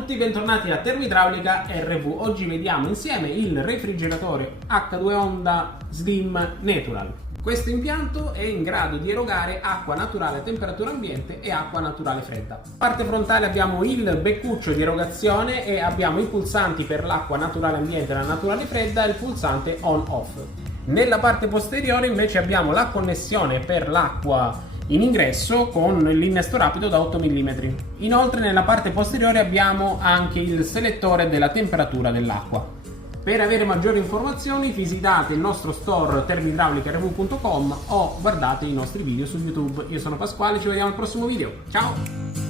tutti, bentornati a Termoidraulica RV. Oggi vediamo insieme il refrigeratore H2 Onda Slim Natural. Questo impianto è in grado di erogare acqua naturale a temperatura ambiente e acqua naturale fredda. Parte frontale abbiamo il beccuccio di erogazione e abbiamo i pulsanti per l'acqua naturale ambiente e la naturale fredda e il pulsante on-off. Nella parte posteriore invece abbiamo la connessione per l'acqua in ingresso con l'innesto rapido da 8 mm. Inoltre nella parte posteriore abbiamo anche il selettore della temperatura dell'acqua. Per avere maggiori informazioni visitate il nostro store termoidraulicarv.com o guardate i nostri video su YouTube. Io sono Pasquale, ci vediamo al prossimo video. Ciao!